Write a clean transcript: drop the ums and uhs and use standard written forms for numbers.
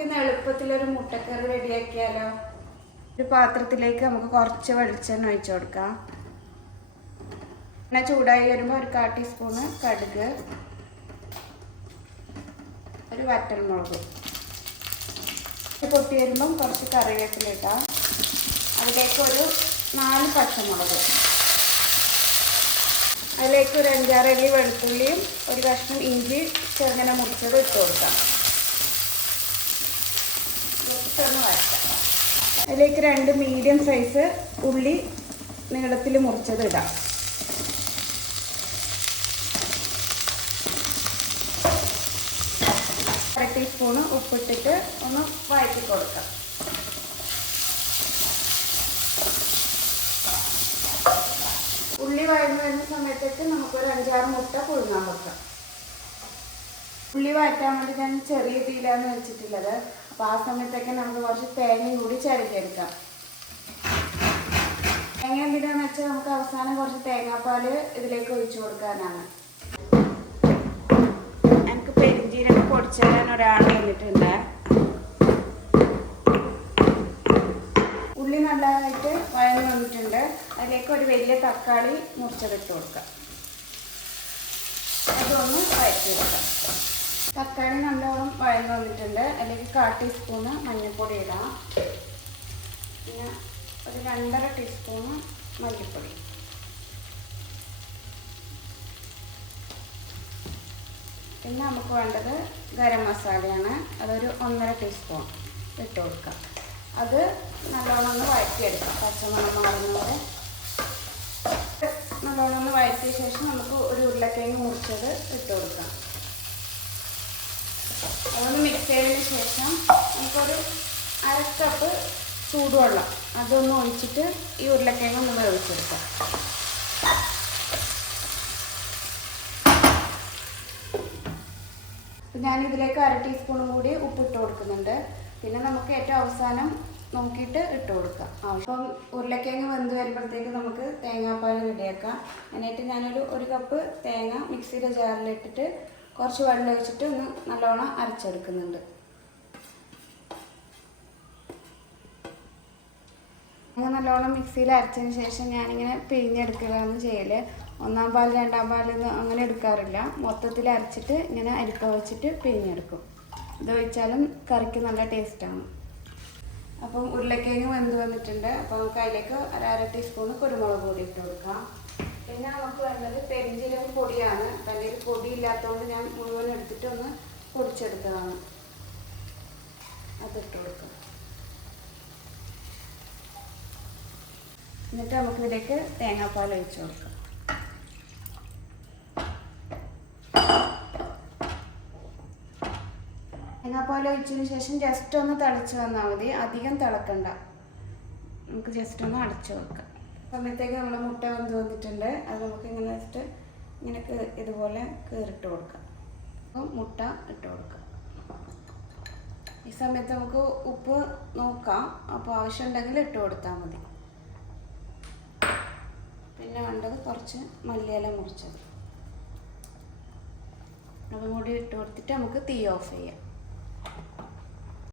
നമുക്കിന്ന് എളുപ്പത്തിലൊരു മുട്ടക്കറി റെഡിയാക്കിയാലോ. ഒരു പാത്രത്തിലേക്ക് നമുക്ക് കുറച്ച് വെളിച്ചെണ്ണ ഒഴിച്ചു കൊടുക്കാം. എണ്ണ ചൂടായി വരുമ്പോൾ ഒരു 1/4 ടീസ്പൂണ് കടുക്, ഒരു വറ്റൽമുളക് പൊട്ടി വരുമ്പം കുറച്ച് കറിവേപ്പില ഇട്ടാം. അതിലേക്ക് ഒരു 4 പച്ചമുളക്, അതിലേക്ക് ഒരു 5-6 അല്ലി വെളുത്തുള്ളിയും ഒരു കഷ്ണം ഇഞ്ചി ചെറുങ്ങനെ മുറിച്ചത് ഇട്ട് കൊടുക്കാം. ഒന്ന് വരട്ടാം. അതിലേക്ക് 2 മീഡിയം സൈസ് ഉള്ളി നീളത്തിൽ മുറിച്ചത് ഇടാം. അര ടീസ്പൂണ് ഉപ്പിട്ടിട്ട് ഒന്ന് വഴറ്റി കൊടുക്കാം. ഉള്ളി വഴന്ന് വരുന്ന സമയത്തേക്ക് നമുക്കൊരു 5-6 മുട്ട പുഴുങ്ങാൻ വെക്കാം. ഉള്ളി വഴറ്റാൻ വേണ്ടി ഞാൻ ചെറിയ തീയിലാണ് വെച്ചിട്ടുള്ളത്. അപ്പോൾ ആ സമയത്തൊക്കെ നമുക്ക് കുറച്ച് തേങ്ങയും കൂടി ചിരകിയെടുക്കാം. തേങ്ങ എന്തിനാന്ന് വെച്ചാൽ നമുക്ക് അവസാനം കുറച്ച് തേങ്ങാപ്പാൽ ഇതിലേക്ക് ഒഴിച്ചു കൊടുക്കാനാണ്. എനിക്ക് പെരിഞ്ചീരകം പൊടിച്ചു തരാൻ ഒരാൾ വന്നിട്ടുണ്ട്. ഉള്ളി നല്ലതായിട്ട് വഴന്ന് വന്നിട്ടുണ്ട്. അതിലേക്ക് ഒരു വലിയ തക്കാളി മുറിച്ചതിട്ട് കൊടുക്കാം. അതൊന്ന് വഴറ്റി കൊടുക്കാം. തക്കാളി നല്ലോണം വഴന്ന് വന്നിട്ടുണ്ട്. അതിലേക്ക് 1/4 ടീസ്പൂണ് മഞ്ഞൾപ്പൊടി ഇടാം. പിന്നെ ഒരു 2.5 ടീസ്പൂണ് മല്ലിപ്പൊടി. പിന്നെ നമുക്ക് വേണ്ടത് ഗരം മസാലയാണ്. അതൊരു 1.5 ടീസ്പൂൺ ഇട്ട് കൊടുക്കാം. അത് നല്ലോണം ഒന്ന് വഴറ്റിയെടുക്കാം. പച്ചമണം മാറുന്നത് നല്ലോണം ഒന്ന് വഴറ്റിയ ശേഷം നമുക്ക് ഒരു ഉരുളക്കിഴങ്ങ് മുറിച്ചത് ഇട്ട് കൊടുക്കാം. അതൊന്ന് മിക്സ് ചെയ്തതിന് ശേഷം നമുക്കൊരു 1/2 കപ്പ് ചൂടുവെള്ളം അതൊന്ന് ഒഴിച്ചിട്ട് ഈ ഉരുളക്കിഴങ്ങ് ഒന്ന് വേവിച്ചെടുക്കാം. ഞാനിതിലേക്ക് 1/2 ടീസ്പൂണും കൂടി ഉപ്പിട്ട് കൊടുക്കുന്നുണ്ട്. പിന്നെ നമുക്ക് ഏറ്റവും അവസാനം നോക്കിയിട്ട് ഇട്ട് കൊടുക്കാം. അപ്പം ഉരുളക്കിഴങ്ങ് വെന്ത് വരുമ്പോഴത്തേക്ക് നമുക്ക് തേങ്ങാപ്പാൽ റെഡിയാക്കാം. അതിനായിട്ട് ഒരു കപ്പ് തേങ്ങ മിക്സിയുടെ ജാറിലിട്ടിട്ട് കുറച്ച് വെള്ളം ഒഴിച്ചിട്ട് ഒന്ന് നല്ലോണം അരച്ചെടുക്കുന്നുണ്ട്. അങ്ങനെ നല്ലോണം മിക്സിയിൽ അരച്ചതിന് ശേഷം ഞാനിങ്ങനെ പിഴിഞ്ഞെടുക്കുകയാണ് ചെയ്യൽ. 1-ാം പാൽ 2-ാം പാൽ അങ്ങനെ എടുക്കാറില്ല. മൊത്തത്തിൽ അരച്ചിട്ട് ഇങ്ങനെ അരിപ്പ വെച്ചിട്ട് പിഴിഞ്ഞെടുക്കും. ഇത് ഒഴിച്ചാലും കറിക്ക് നല്ല ടേസ്റ്റാണ്. അപ്പം ഉരുളക്കിഴങ്ങ് വെന്ത് വന്നിട്ടുണ്ട്. അപ്പോൾ നമുക്ക് അതിലേക്ക് 1/2 ടീസ്പൂണ് കുരുമുളക് പൊടി ഇട്ട് കൊടുക്കാം. പിന്നെ നമുക്ക് വേണ്ടത് പെരിഞ്ചീരകം പൊടിയാണ്. അതിൻ്റെ ഒരു പൊടി ഇല്ലാത്തതുകൊണ്ട് ഞാൻ മുഴുവൻ എടുത്തിട്ട് ഒന്ന് പൊടിച്ചെടുത്തതാണ്. അതിട്ട് കൊടുക്കാം. എന്നിട്ട് നമുക്കിതിലേക്ക് തേങ്ങാപ്പാൽ ഒഴിച്ച് കൊടുക്കാം. തേങ്ങാപ്പാൽ ഒഴിച്ചതിന് ശേഷം ജസ്റ്റ് ഒന്ന് തിളച്ച് വന്നാൽ മതി. അധികം തിളക്കണ്ട. നമുക്ക് ജസ്റ്റ് ഒന്ന് അടച്ചു വെക്കാം. സമയത്തേക്ക് നമ്മൾ മുട്ട വെന്ത് വന്നിട്ടുണ്ട്. അത് നമുക്ക് ഇങ്ങനെ വെച്ചിട്ട് ഇങ്ങനെ ഇതുപോലെ കീറിട്ട് കൊടുക്കാം. അപ്പം മുട്ട ഇട്ട് കൊടുക്കാം. ഈ സമയത്ത് നമുക്ക് ഉപ്പ് നോക്കാം. അപ്പോൾ ആവശ്യമുണ്ടെങ്കിൽ ഇട്ട് കൊടുത്താൽ മതി. പിന്നെ വേണ്ടത് കുറച്ച് മല്ലിയില മുറിച്ചത് അതും കൂടി ഇട്ട് കൊടുത്തിട്ട് നമുക്ക് തീ ഓഫ് ചെയ്യാം.